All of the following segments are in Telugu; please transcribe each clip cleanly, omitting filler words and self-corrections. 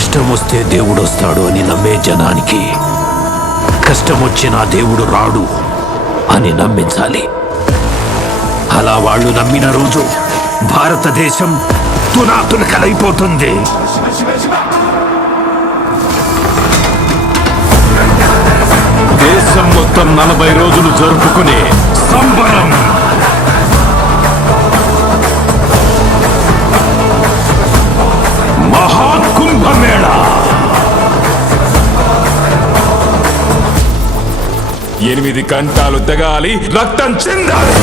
కష్టం వస్తే దేవుడు వస్తాడు అని నమ్మే జనానికి కష్టం వచ్చినా దేవుడు రాడు అని నమ్మించాలి. అలా వాళ్ళు నమ్మిన రోజు భారతదేశం తునాతునకలైపోతుంది. దేశం మొత్తం 40 రోజులు జరుపుకునే సంబరం. మహాకుంభమేళా 8 గంటలు తెగాలి, రక్తం చెందాలి.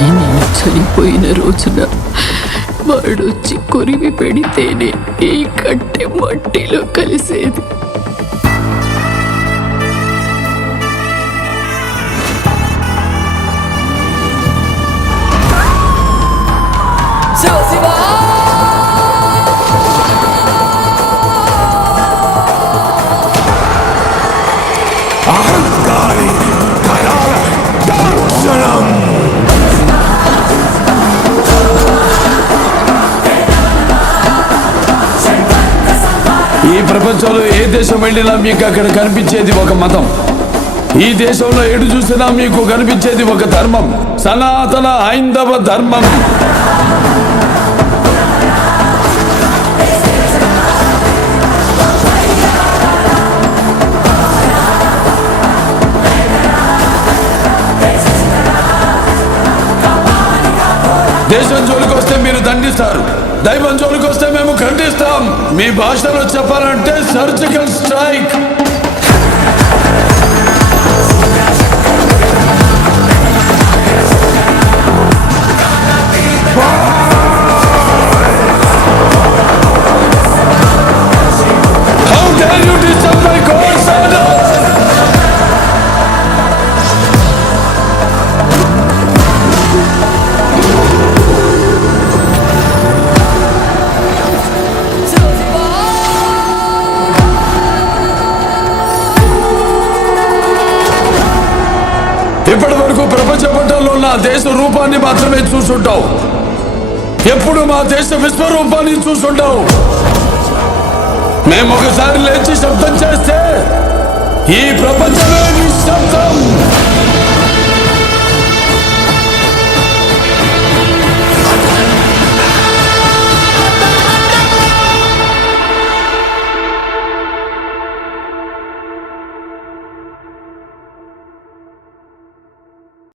నేను చనిపోయిన రోజున వాడొచ్చి కొరివి పెడితేనే ఈ కట్టె మట్టిలో కలిసేది. అహంకారి దర్శనం. ఈ ప్రపంచంలో ఏ దేశం వెళ్ళినా మీకు అక్కడ కనిపించేది ఒక మతం. ఈ దేశంలో ఎటు చూసినా మీకు కనిపించేది ఒక ధర్మం, సనాతన హైందవ ధర్మం. దేశం జోలికి వస్తే మీరు దండిస్తారు, దైవం జోలికి వస్తే మేము ఖండిస్తాం. మీ భాషలో చెప్పాలంటే surgical strike. How dare you disturb my God's order? ఇప్పటి వరకు ప్రపంచ పటంలో నా దేశ రూపాన్ని మాత్రమే చూసుంటావు. ఎప్పుడు మా దేశ విశ్వరూపాన్ని చూసుంటావు. మేము ఒకసారి లేచి శబ్దం చేస్తే ఈ ప్రపంచమే నిశ్శబ్దం.